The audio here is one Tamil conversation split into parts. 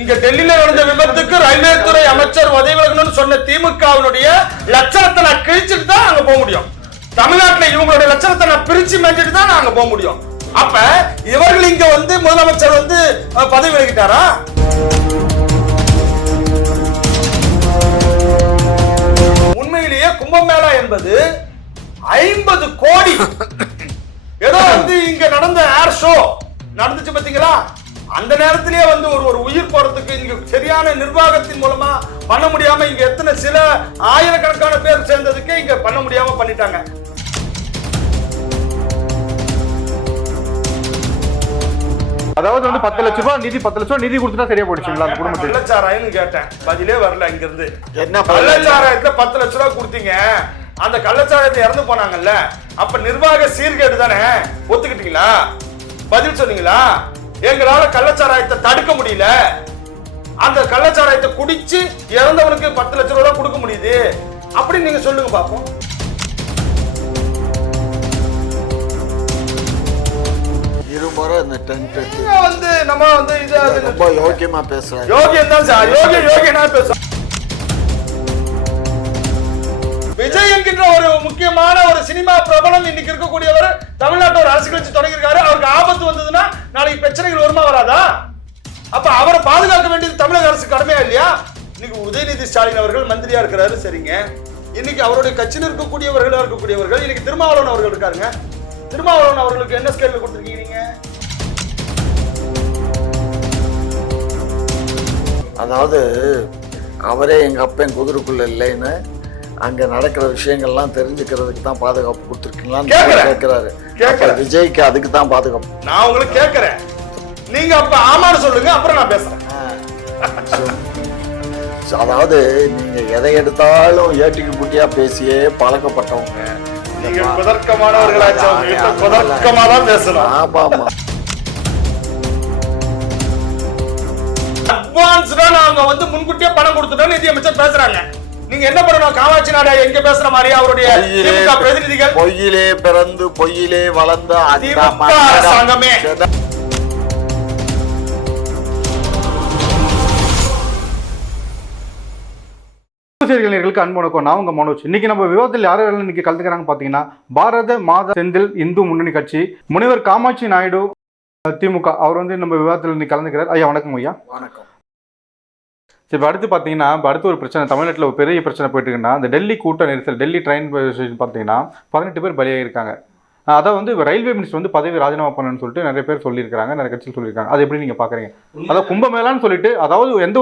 இங்க டெல்லியில நடந்த விபத்துக்கு ரயில்வே துறை அமைச்சர் உதவி விலகணும்னு சொன்ன திமுகவினுடைய லட்சணத்தை நான் கிழிச்சிட்டு தான் அங்க போக முடியும். தமிழ்நாட்டுல இவங்களுடைய லட்சணத்தை நான் பிரிச்சு மெஞ்சிட்டு தான் அங்க போக முடியும். அப்ப இவர்கள் இங்க முதலமைச்சர் பதவி விலகிட்டாரா? உண்மையிலேயே கும்பமேளா என்பது 50 கோடி ஏதோ இங்க நடந்த ஏர் ஷோ நடந்துச்சு பாத்தீங்களா? அந்த நேரத்திலேயே ஒரு உயிர் போறதுக்கு இங்க சரியான நிர்வாகத்தின் மூலமா பண்ண முடியாம இங்க எத்தனை சில ஆயிரக்கணக்கான பேர் சேர்ந்ததுக்கு இங்க பண்ண முடியாம பண்ணிட்டாங்க. அதாவது 10 லட்சம் ரூபாய் நிதி 10 லட்சம் நிதி கொடுத்துட்டா சரியா போயிடுச்சுங்களா அந்த குடும்பத்துக்கு? கள்ளச்சாராயம் கேட்டேன், பதிலே வரல. இங்க இருந்து என்ன கள்ளச்சாராயத்துல 10 லட்சம் ரூபாய் கொடுத்தீங்க, அந்த கள்ளச்சாராயத்தை இறந்து போனாங்கல்ல, அப்ப நிர்வாக சீர்கேடு தானே, ஒத்துக்கிட்டீங்களா? பதில் சொன்னீங்களா? எங்களால கள்ளச்சாராயத்தை தடுக்க முடியல, அந்த கள்ளச்சாராயத்தை குடிச்சு இறந்தவனுக்கு 10 லட்சம் ரூபாய் கொடுக்க முடியுது அப்படின்னு நீங்க சொல்லுங்க பாப்போம். இருமுறை இந்த டென்ட் நம்ம இது ரொம்ப யோகியமா பேசுறாங்க. யோகியம் தான் சார், யோகியனா பேசுறோம். விஜய் என்கின்ற ஒரு முக்கியமான ஒரு சினிமா பிரபலம் இன்னைக்கு இருக்கக்கூடியவர் தமிழ்நாட்டு ஒரு அரசியல் கட்சி தொடங்கியிருக்காரு. அவருக்கு ஆபத்து வந்ததுன்னா நாளைக்கு பிரச்சனைகள் வருமா வராதா? அப்ப அவரை பாதுகாக்க வேண்டியது தமிழக அரசு கடமையா இல்லையா? இன்னைக்கு உதயநிதி ஸ்டாலின் அவர்கள் மந்திரியா இருக்கிறாரு, சரிங்க. இன்னைக்கு அவருடைய கட்சியில் இருக்கக்கூடியவர்கள் இன்னைக்கு திருமாவளவன் அவர்கள் இருக்காருங்க. திருமாவளவன் அவர்களுக்கு என்ன ஸ்கேல்ல கொடுத்திருக்கீங்க? அதாவது அவரே எங்க அப்பன் குதிரைக்குள்ள இல்லைன்னு அங்க நடக்கிற விஷயங்கள்லாம் தெரிஞ்சுக்கிறதுக்கு தான் பாதுகாப்பு கொடுத்துருக்கீங்களான்னு கேட்கிறாரு. விஜய்க்கு அதுக்கு தான் பாதுகாப்பு. நான் உங்களுக்கு கேட்கிறேன், நீங்க அப்ப ஆமான்னு சொல்லுங்க, அப்புறம் நான் பேசுறேன். அதாவது நீங்க எதை எடுத்தாலும் ஏட்டிக்கு குட்டியா பேசியே பழக்கப்பட்டவங்க. நீங்க குதர்க்கமானவர்களாச்சு, குதர்க்கமா தான் பேசணும். ஆமா ஆமா. அட்வான்ஸ்டா நாங்க முன்கூட்டியே பணம் கொடுத்துட்டோம் நிதியமைச்சர் பேசுறாங்க. நீங்க என்ன பண்ணணும்? காமாட்சி நாடா எங்க பேசுற மாதிரி அவருடைய திமுக பிரதிநிதிகள் பொய்யிலே பிறந்து பொய்யிலே வளர்ந்த அரசாங்கமே. செய்திகளுக்கு அன்பு வணக்கம். நான் உங்க மனோஜ். இன்னைக்கு நம்ம விவாதத்தில் யாரெல்லாம் இன்னைக்கு கலந்துக்கிறாங்க பாத்தீங்கன்னா, பாரத மாதா செந்தில் இந்து முன்னணி கட்சி முனைவர் காமாட்சி நாயுடு திமுக அவர் நம்ம விவாதத்தில் இன்னைக்கு கலந்துக்கிறார். ஐயா வணக்கம். ஐயா வணக்கம். இப்போ அடுத்து பார்த்தீங்கன்னா, அடுத்து ஒரு பிரச்சனை தமிழ்நாட்டில் ஒரு பெரிய பிரச்சனை போயிட்டு இருக்குன்னா, இந்த டெல்லி கூட்ட நெரிசல். டெல்லி ட்ரெயின் ஸ்டேஷன் பார்த்தீங்கன்னா 18 பேர் பலியாகிருக்காங்க. அதாவது ரயில்வே மினிஸ்டர் பதவி ராஜினாமா பண்ணணும்னு சொல்லிட்டு நிறைய பேர் சொல்லியிருக்காங்க, நிறைய கட்சிகள் சொல்லியிருக்காங்க. அது எப்படி நீங்கள் பார்க்குறீங்க? அதாவது கும்பமேளான்னு சொல்லிட்டு, அதாவது எந்த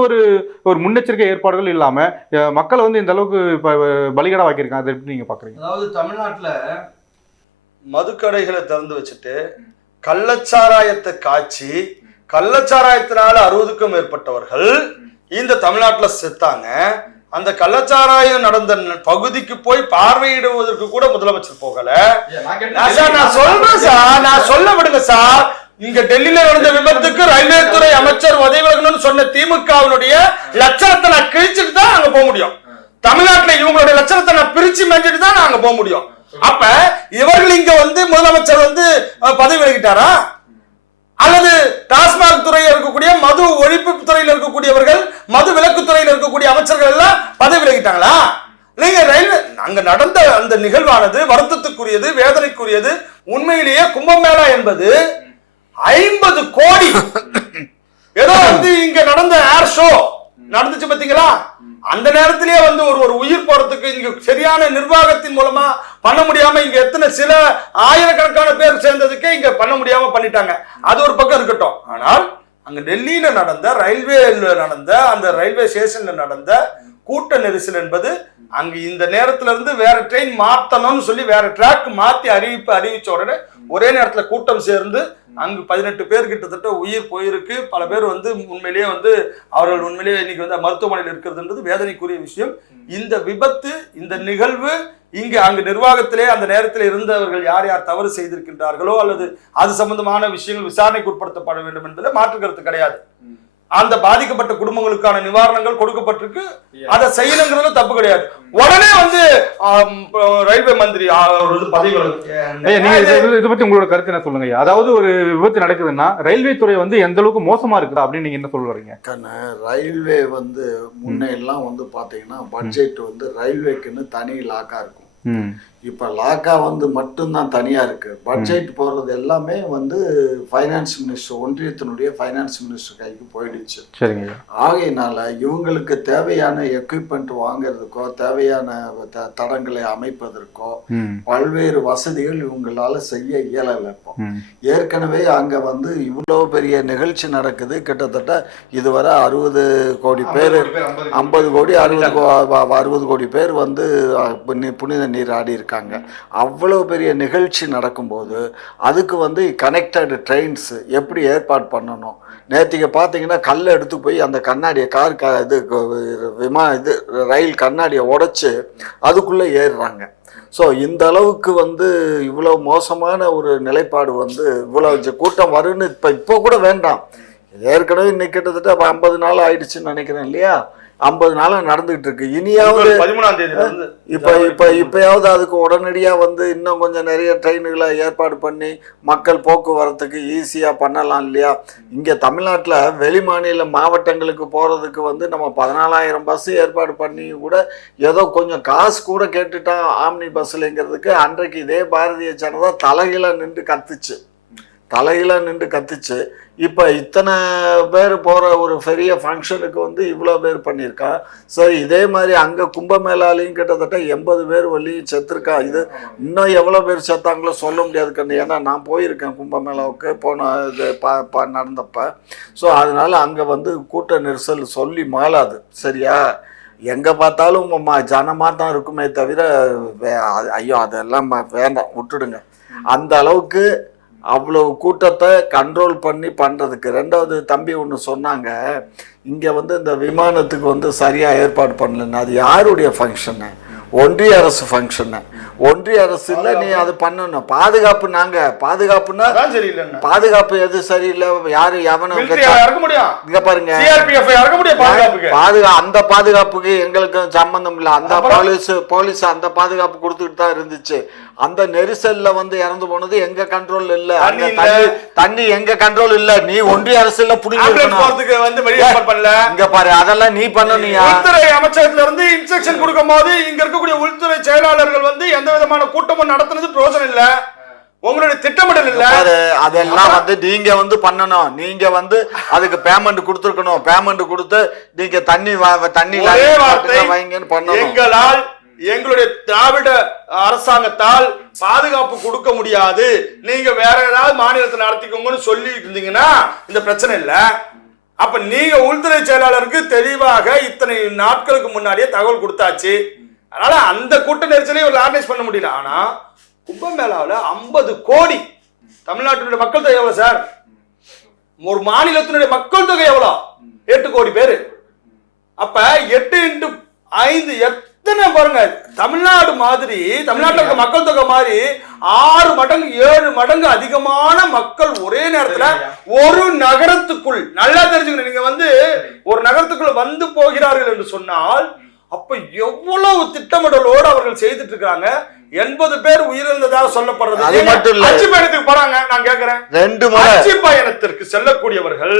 ஒரு முன்னெச்சரிக்கை ஏற்பாடுகள் இல்லாமல் மக்களை இந்த அளவுக்கு இப்போ பலிகடா வாக்கியிருக்காங்க. அதை எப்படி நீங்கள் பார்க்குறீங்க? அதாவது தமிழ்நாட்டில் மதுக்கடைகளை திறந்து வச்சுட்டு கள்ளச்சாராயத்தை காய்ச்சி கள்ளச்சாராயத்தினால 60க்கும் மேற்பட்டவர்கள் இந்த தமிழ்நாட்டில் செத்தாங்க. அந்த கள்ளச்சாராயம் நடந்த பகுதிக்கு போய் பார்வையிடுவதற்கு கூட முதலமைச்சர் போகல. நான் சொல்றேன் சார், நான் சொல்ல விடுங்க சார். இங்க டெல்லியில நடந்த விபத்துக்கு ரயில்வே துறை அமைச்சர் உதவி விலகணும்னு சொன்ன திமுகவினுடைய லட்சணத்தை நான் கிழிச்சிட்டு தான் அங்க போக முடியும். தமிழ்நாட்டுல இவங்களுடைய லட்சணத்தை நான் பிரிச்சு மெஞ்சிட்டு தான் அங்க போக முடியும். அப்ப இவர்கள் இங்க முதலமைச்சர் பதவி விலகிட்டாரா? அல்லது டாஸ்மாக் துறையில் இருக்கக்கூடிய மது ஒழிப்பு துறையில் இருக்கக்கூடியவர்கள், மது விலக்கு துறையில் இருக்கக்கூடிய அமைச்சர்கள் எல்லாம் பதவி விலகிட்டாங்களா? நீங்க ரயில்வே அங்க நடந்த அந்த நிகழ்வானது வருத்தத்துக்குரியது, வேதனைக்குரியது. உண்மையிலேயே கும்பமேளா என்பது 50 கோடி ஏதோ இங்க நடந்த ஏர் ஷோ நடந்துச்சு பாத்தீங்களா? அந்த நேரத்திலேயே ஒரு உயிர் போறதுக்கு இங்க சரியான நிர்வாகத்தின் மூலமா பண்ண முடியாம இங்க எத்தனை சில ஆயிரக்கணக்கான பேர் சேர்ந்ததுக்கு இங்க பண்ண முடியாம பண்ணிட்டாங்க. அது ஒரு பக்கம் இருக்கட்டும். ஆனால் அங்க டெல்லியில நடந்த அந்த ரயில்வே ஸ்டேஷன்ல நடந்த கூட்ட நெரிசல் என்பது அங்க இந்த நேரத்துல இருந்து வேற ட்ரெயின் மாத்தணும்னு சொல்லி வேற ட்ராக் மாத்தி அறிவிச்ச உடனே ஒரே நேரத்துல கூட்டம் சேர்ந்து அங்கு 18 பேர் கிட்டத்தட்ட உயிர் போயிருக்கு. பல பேர் உண்மையிலேயே அவர்கள் உண்மையிலேயே இன்னைக்கு மருத்துவமனையில் இருக்கிறதுன்றது வேதனைக்குரிய விஷயம். இந்த விபத்து, இந்த நிகழ்வு அங்கு நிர்வாகத்திலே அந்த நேரத்தில் இருந்தவர்கள் யார் யார் தவறு செய்திருக்கின்றார்களோ அல்லது அது சம்பந்தமான விஷயங்கள் விசாரணைக்கு உட்படுத்தப்பட வேண்டும் என்பதில் மாற்று கருத்து கிடையாது. அந்த பாதிக்கப்பட்ட குடும்பங்களுக்கான நிவாரணங்கள் கொடுக்கப்பட்டிருக்கு. அதை செய்யணுங்கிறதுல தப்பு கிடையாது. உடனே வந்து ரயில்வே மந்திரி பதவி இதை பத்தி உங்களோட கருத்து என்ன சொல்லுங்க? அதாவது ஒரு விபத்து நடக்குதுன்னா ரயில்வே துறை வந்து எந்த அளவுக்கு மோசமா இருக்குதா அப்படின்னு நீங்க என்ன சொல்றீங்க? ரயில்வே வந்து முன்ன எல்லாம் வந்து பாத்தீங்கன்னா பட்ஜெட் வந்து ரயில்வேக்குன்னு தனி லாக்கா இருக்கும். இப்ப லாக்கா வந்து மட்டும்தான் தனியா இருக்கு. பட்ஜெட் போறது எல்லாமே வந்து ஃபைனான்ஸ் மினிஸ்டர், ஒன்றியத்தினுடைய ஃபைனான்ஸ் மினிஸ்டர் கைக்கு போயிடுச்சு. ஆகையினால இவங்களுக்கு தேவையான எக்யூப்மெண்ட் வாங்குறதுக்கோ தேவையான தடங்களை அமைப்பதற்கோ பல்வேறு வசதிகள் இவங்களால செய்ய இயலலை. இப்போ ஏற்கனவே அங்க வந்து இவ்வளவு பெரிய நிகழ்ச்சி நடக்குது. கிட்டத்தட்ட இதுவரை 60 கோடி பேர், 50 கோடி 60 கோடி பேர் வந்து புனித நீர் ஆடி இருக்காங்க. அவ்வளவு பெரிய நிகழ்ச்சி நடக்கும்போது அதுக்கு வந்து கனெக்டட் ட்ரெயின்ஸ் எப்படி ஏற்பாடு பண்ணணும்? நேற்றுக்கு பார்த்தீங்கன்னா கல்லை எடுத்து போய் அந்த கண்ணாடியை ரயில் கண்ணாடியை உடைச்சு அதுக்குள்ளே ஏறுறாங்க. ஸோ இந்த அளவுக்கு வந்து இவ்வளோ மோசமான ஒரு நிலைப்பாடு வந்து இவ்வளோ கூட்டம் வரும்னு இப்போ கூட வேண்டாம். ஏற்கனவே இன்னைக்கு கிட்டத்தட்ட 50 நாள் ஆயிடுச்சுன்னு நினைக்கிறேன் இல்லையா? 50 நாளா நடந்துகிட்டு இருக்கு. இனியாவது 13ஆம் தேதி இப்பயாவது அதுக்கு உடனடியா வந்து இன்னும் கொஞ்சம் நிறைய ட்ரெயின்களை ஏற்பாடு பண்ணி மக்கள் போக்குவரத்துக்கு ஈஸியா பண்ணலாம் இல்லையா? இங்க தமிழ்நாட்டுல வெளி மாநில மாவட்டங்களுக்கு போறதுக்கு வந்து நம்ம 14,000 பஸ் ஏற்பாடு பண்ணி கூட ஏதோ கொஞ்சம் காசு கூட கேட்டுட்டான் ஆம்னி பஸ்லங்கிறதுக்கு அன்றைக்கு இதே பாரதிய ஜனதா தலைகீழா நின்று கத்துச்சு. இப்போ இத்தனை பேர் போகிற ஒரு பெரிய ஃபங்க்ஷனுக்கு வந்து இவ்வளோ பேர் பண்ணியிருக்கான். ஸோ இதே மாதிரி அங்கே கும்பமேளாலையும் கிட்டத்தட்ட 80 பேர் வழியும் செத்துருக்கா. இது இன்னும் எவ்வளோ பேர் செத்தாங்களோ சொல்ல முடியாது கண்ணு. ஏன்னா நான் போயிருக்கேன் கும்பமேளாவுக்கு போன இது நடந்தப்ப. ஸோ அதனால அங்கே வந்து கூட்ட நெரிசல் சொல்லி மாளாது. சரியா? எங்கே பார்த்தாலும் ஜனமாக தான் இருக்குமே தவிர ஐயோ அதெல்லாம் வேண்டாம், விட்டுடுங்க. அந்த அளவுக்கு அவ்வளவு கூட்டத்தை கண்ட்ரோல் பண்ணி பண்ணுறதுக்கு. ரெண்டாவது தம்பி ஒன்று சொன்னாங்க, இங்கே வந்து இந்த விமானத்துக்கு வந்து சரியாக ஏற்பாடு பண்ணலன்னு. அது யாருடைய ஃபங்க்ஷனு? ஒன்றிய அரசு ஃபங்க்ஷனு. ஒன்றிய அரசு இல்லை, நீ அது பண்ணணும். பாதுகாப்பு பாதுகாப்புன்னா பாதுகாப்பு எது சரியில்லை? யாரு எவனை இங்க பாருங்க, அந்த பாதுகாப்புக்கு எங்களுக்கு சம்பந்தம் இல்லை. அந்த போலீஸ் அந்த பாதுகாப்பு கொடுத்துட்டு தான் இருந்துச்சு. அந்த நெரிசல்ல வந்து இறந்து போனது எங்க கண்ட்ரோல் இல்ல. தண்ணி எங்க கண்ட்ரோல் இல்ல. நீ ஒன்றிய அரசுல இங்க பாரு, அதெல்லாம் நீ பண்ணணும். உள்துறை அமைச்சகத்துல இருந்து இன்ஸ்ட்ரக்ஷன் கொடுக்கும் போது இங்க இருக்கக்கூடிய உள்துறை செயலாளர்கள் வந்து எந்த விதமான கூட்டமும் நடத்துறது பிரயோஜனம் இல்ல. உங்களுடைய திட்டமிடல் இல்ல. அதெல்லாம் வந்து நீங்க வந்து பண்ணணும். நீங்க வந்து அதுக்கு பேமெண்ட் கொடுத்துருக்கணும். பேமெண்ட் கொடுத்து நீங்க தண்ணி வைங்கன்னு பண்ணணும். எங்களால் எங்களுடைய திராவிட அரசாங்கத்தால் பாதுகாப்பு கொடுக்க முடியாது, நீங்க வேற ஏதாவது மாநிலத்தை நடத்திக்கோங்கன்னு சொல்லி இருந்தீங்கன்னா இந்த பிரச்சனை இல்ல. அப்ப நீங்க உள்துறை செயலாளருக்கு தெளிவாக இத்தனை நாட்களுக்கு முன்னாடியே தகவல் கொடுத்தாச்சு. அதனால அந்த கூட்ட நெரிசலையும் ஒரு ஆர்கனைஸ் பண்ண முடியல. ஆனா கும்பமேளாவில் 50 கோடி, தமிழ்நாட்டினுடைய மக்கள் தொகை எவ்வளவு சார்? ஒரு மாநிலத்தினுடைய மக்கள் தொகை எவ்வளவு? 8 கோடி பேரு. அப்ப 8 × 5 எத்தனை பாருங்க. தமிழ்நாடு மாதிரி, தமிழ்நாட்டில் இருக்க மக்கள் தொகை மாதிரி 6 மடங்கு 7 மடங்கு அதிகமான மக்கள் ஒரே நேரத்துல ஒரு நகரத்துக்குள். நல்லா தெரிஞ்சுக்கணும், நீங்க வந்து ஒரு நகரத்துக்குள்ள வந்து போகிறார்கள் என்று சொன்னால் அப்ப எவ்வளவு திட்டமிடலோடு அவர்கள் செய்துட்டு இருக்காங்க. 80 பேர் உயிரிழந்ததாக சொல்லப்படுறது. அது மட்டும் இல்ல, அச்சு பயணத்துக்கு போறாங்க. நான் கேட்கிறேன், 2 முறை அச்சு பயணத்திற்கு செல்லக்கூடியவர்கள்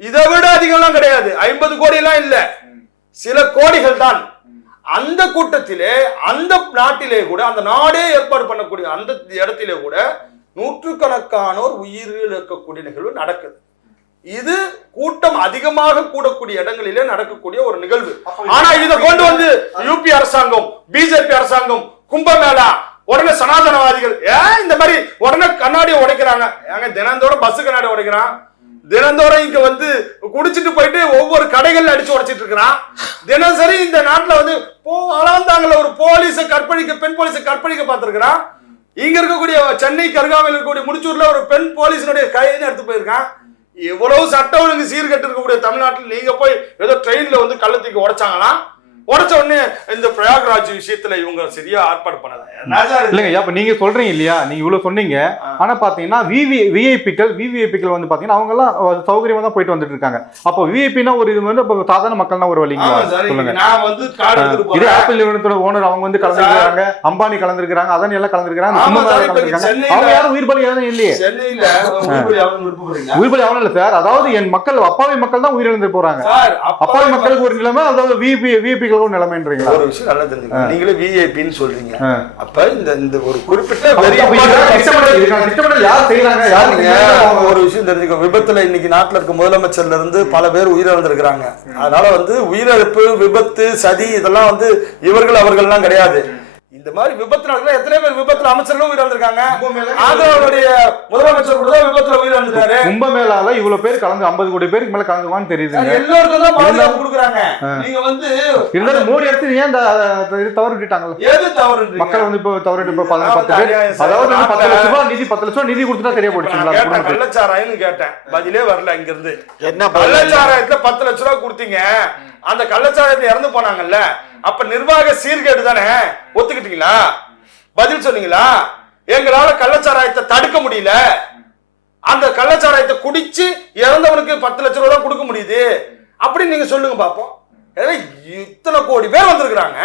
இதை விட அதிகம்லாம் கிடையாது. 50 கோடி எல்லாம் இல்ல, சில கோடிகள் தான். அந்த கூட்டத்திலே, அந்த நாட்டிலே கூட, அந்த நாடே ஏற்பாடு பண்ணக்கூடிய அந்த இடத்திலே கூட நூற்றுக்கணக்கானோர் உயிரிழக்கக்கூடிய நிகழ்வு நடக்குது. இது கூட்டம் அதிகமாக கூடக்கூடிய இடங்களிலே நடக்கக்கூடிய ஒரு நிகழ்வு. ஆனா இதை கொண்டு வந்து யூபி அரசாங்கம், பிஜேபி அரசாங்கம், கும்பமேளா, உடனே சனாதனவாதிகள் இந்த மாதிரி உடனே கண்ணாடியை உடைக்கிறாங்க. ஏங்க தினந்தோறும் பஸ் கண்ணாடி உடைக்கிறான், தினந்தோறும் இங்க வந்து குடிச்சிட்டு போயிட்டு ஒவ்வொரு கடைகள்ல அடிச்சு உடைச்சிட்டு இருக்கிறான். தினசரி இந்த நாட்டுல வந்து அளந்தாங்கல்ல ஒரு போலீஸை கற்பழிக்க, பெண் போலீஸை கற்பழிக்க பார்த்திருக்கிறான். இங்க இருக்கக்கூடிய சென்னை கருகாமையில் இருக்கக்கூடிய முடிச்சூர்ல ஒரு பெண் போலீஸினுடைய கையை எடுத்து போயிருக்கான். எவ்வளவு சட்ட ஒழுங்கு சீர்கட்டு இருக்கக்கூடிய தமிழ்நாட்டில் நீங்க போய் ஏதோ ட்ரெயின்ல வந்து கள்ளத்துக்கு உடைச்சாங்களாம். உடச்ச உடனே இந்த பிரயாக்ராஜ் விஷயத்துல இவங்க சரியா ஆர்ப்பாடு பண்ணல. இல்லைங்க, அப்ப நீங்க சொல்றீங்க இல்லையா, நீங்க இவ்வளவு சொன்னீங்க. ஆனா பாத்தீங்கன்னா விவிஐபிக்கள் வந்து பாத்தீங்கன்னா அவங்க எல்லாம் சௌகரியமா தான் போயிட்டு வந்துட்டு இருக்காங்க. அப்போ விஐபினா ஒரு இது வந்து சாதாரண மக்கள்னா ஒரு வழிங்களா சொல்லுங்க. நான் வந்து கார்டு எடுத்துட்டு இதே ஆப்பிள் நிறுவனத்தோட ஓனர் அவங்க வந்து கலந்துருக்காங்க, அம்பானி கலந்துருக்காங்க, அதானி எல்லாம் கலந்துருக்காங்க. அவங்க யாரும் உயிர் பலி எதுவும் இல்லையே. சென்னையில உயிர் பலி அவனும் இல்ல சார். அதாவது என் மக்கள் அப்பாவி மக்கள் தான் உயிரிழந்து போறாங்க. அப்பாவி மக்களுக்கு ஒரு நிலைமை, அதாவது விஐபிகளுக்கு ஒரு நிலைமைன்றீங்களா? ஒரு விஷயம் நல்லா தெரிஞ்சுக்கணும். நீங்களே விஐபின்னு சொல்றீங்க. அப்ப இந்த ஒரு குறிப்பிட்ட ஒரு விஷயம் தெரிஞ்சுக்கோ. விபத்துல இன்னைக்கு நாட்டுல இருக்க முதலமைச்சர்ல இருந்து பல பேர் உயிரிழந்திருக்கிறாங்க. அதனால வந்து உயிரிழப்பு, விபத்து, சதி இதெல்லாம் வந்து இவர்கள் அவர்கள்லாம் கிடையாது. இந்த மாதிரி விபத்து நடக்கிற எத்தனை பேர் விபத்துல அமைச்சர்களும் உயிரிழந்திருக்காங்க. ஆந்திராவுடைய முதலமைச்சர் கூட விபத்துல உயிரிழந்திருக்காரு. கும்பமேளால இவ்வளவு பேர் கலந்து 50 கோடி பேருக்கு மேல கலந்துவான்னு தெரியுது. எல்லாருக்கும் தான் பாதுகாப்பு கொடுக்குறாங்க. நீங்க வந்து இருந்தாலும் மோடி எடுத்து ஏன் தவறு விட்டுட்டாங்கல்ல? எது தவறு? மக்கள் வந்து இப்போ தவறு இப்போ 10 பேர், அதாவது 10 லட்சம் ரூபாய் 10 லட்சம் நிதி கொடுத்துட்டா சரியா போயிடுச்சுங்களா? கள்ளச்சாராயம்னு கேட்டேன், பதிலே வரல. இங்க இருந்து என்ன கள்ளச்சாராயத்துல 10 லட்சம் ரூபாய் கொடுத்தீங்க, அந்த கள்ளச்சாராயத்துல இறந்து போனாங்கல்ல, அப்ப நிர்வாக சீர்கேடு தானே, ஒத்துக்கிட்டீங்களா? பதில் சொன்னீங்களா? எங்களால கள்ளச்சாராயத்தை தடுக்க முடியல, அந்த கள்ளச்சாராயத்தை குடிச்சு இறந்தவனுக்கு 10 லட்சம் ரூபாய் தான் கொடுக்க முடியுது அப்படின்னு நீங்க சொல்லுங்க பாப்போம். இத்தனை கோடி பேர் வந்திருக்கிறாங்க,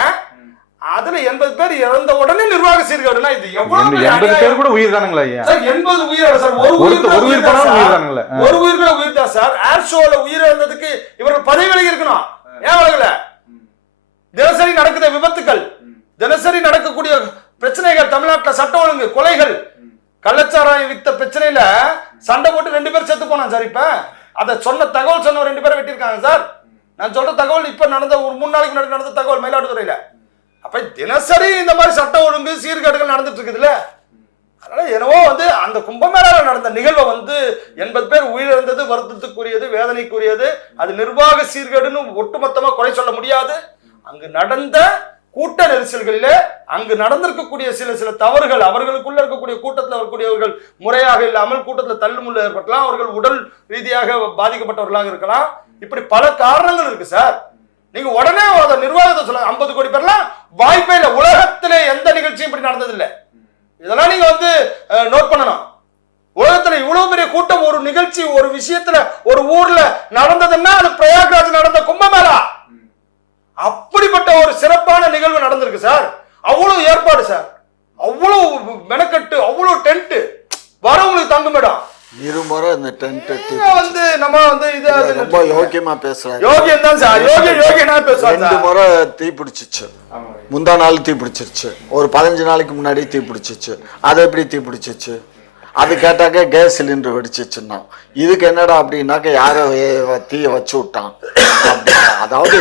அதுல 80 பேர் இறந்த உடனே நிர்வாக சீர்கேடுனா இது எவ்வளவு? 80 பேர் கூட உயிர் தானுங்களா? 80 உயிர் சார். ஒரு உயிர் தான் சார். ஏர் ஷோல உயிர் இழந்ததுக்கு இவர்கள் பதவி விலகி இருக்கணும். ஏன் விலகல? தினசரி நடக்குத விபத்துக்கள், தினசரி நடக்கக்கூடிய பிரச்சனைகள், தமிழ்நாட்டில் சட்ட ஒழுங்கு, கொலைகள், கள்ளச்சாராயம் வித்த பிரச்சனையில சண்டை போட்டு 2 பேர் செத்து போனான் சார். இப்ப அத சொன்ன தகவல் சொன்ன 2 பேரை வெட்டிருக்காங்க சார். நான் சொல்ற தகவல் இப்ப நடந்த ஒரு 3 நாளைக்கு முன்னாடி நடந்த தகவல் மயிலாடுதுறையில. அப்ப தினசரி இந்த மாதிரி சட்ட ஒழுங்கு சீர்கேடுகள் நடந்துட்டு இருக்குதுல்ல. அதனால என்னவோ வந்து அந்த கும்பமேளால நடந்த நிகழ்வை வந்து 80 பேர் உயிரிழந்தது வருத்தத்துக்குரியது, வேதனைக்குரியது. அது நிர்வாக சீர்கேடுன்னு ஒட்டுமொத்தமா குறை சொல்ல முடியாது. அங்கு நடந்த கூட்ட நெரிசல்களிலே அங்கு நடந்திருக்கக்கூடிய சில தவறுகள், அவர்களுக்குள்ள இருக்கக்கூடிய கூட்டத்தில் வரக்கூடியவர்கள் முறையாக இல்லாமல் கூட்டத்தில் தள்ளுமுள்ள ஏற்பட்டலாம், அவர்கள் உடல் ரீதியாக பாதிக்கப்பட்டவர்களாக இருக்கலாம். இப்படி பல காரணங்கள் இருக்கு சார். நீங்க உடனே நிர்வாகத்தை சொல்ல 50 கோடி பேர்லாம் வாய்ப்பே இல்லை. உலகத்திலே எந்த நிகழ்ச்சியும் இப்படி நடந்தது இல்லை. இதெல்லாம் நீங்க வந்து நோட் பண்ணணும். உலகத்துல இவ்வளவு பெரிய கூட்டம் ஒரு நிகழ்ச்சி ஒரு விஷயத்துல ஒரு ஊர்ல நடந்ததுன்னா அது பிரயாக்ராஜ் நடந்த கும்பமேளா. அப்படிப்பட்ட ஒரு சிறப்பான நிகழ்வு நடந்திருக்கு சார். அவ்வளவு ஏற்பாடு சார், அவ்வளவு மெனக்கட்டு, அவ்வளவு டென்ட், வரவங்களுக்கு தங்குமிடம். இருமுறை இந்த டென்ட் வந்து நம்ம வந்து இது ரொம்ப யோகியமா பேசுறாங்க. யோகியம் தான் சார், யோகியனா பேசுறாங்க. 2 முறை தீ பிடிச்சிச்சு, முந்தா நாள் தீ பிடிச்சிருச்சு, ஒரு 15 நாளைக்கு முன்னாடி தீ பிடிச்சிச்சு. அது எப்படி தீ பிடிச்சிச்சு? அது கேட்டாக்க கேஸ் சிலிண்டர் வெடிச்சிச்சுன்னா, இதுக்கு என்னடா அப்படின்னாக்க யாரோ தீய வச்சு விட்டான். அதாவது